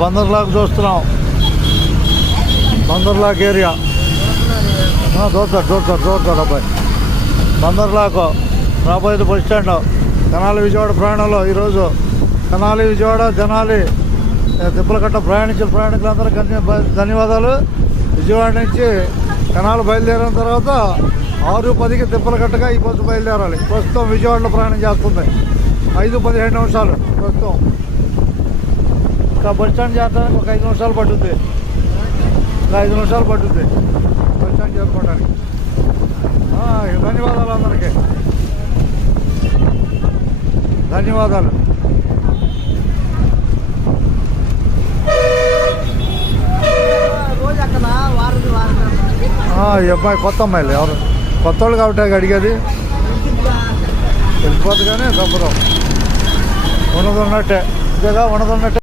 బందర్లాక్ చూస్తున్నాం. బందర్లాక్ ఏరియా దూరుతాడు అబ్బాయి. బందర్లాక్ రాబోయేది బస్ స్టాండ్. తెనాలి విజయవాడ ప్రయాణంలో ఈరోజు తెనాలి విజయవాడ తెనాలి తిప్పలకట్ట ప్రయాణించిన ప్రయాణికులందరికీ ధన్యవాదాలు. విజయవాడ నుంచి తెనాలి బయలుదేరిన తర్వాత 6:10కి తిప్పలకట్టగా ఈ బస్సు బయలుదేరాలి. ప్రస్తుతం విజయవాడలో ప్రయాణం చేస్తుంది. 5:15 నిమిషాలు ప్రస్తుతం. ఇంకా బస్ స్టాండ్ చేరడానికి ఒక 5 నిమిషాలు పట్టుద్ది. బస్ స్టాండ్ చేరుకోవడానికి. ధన్యవాదాలు అందరికీ. ధన్యవాదాలు. ఈ అబ్బాయి కొత్త అమ్మాయిలు ఎవరు కొత్త వాళ్ళు కాబట్టి అడిగేది వెళ్ళిపోద్దు కానీ తప్పదు. ఉన్నది ఉన్నట్టే. ఇదేగా ఉన్నది ఉన్నట్టే.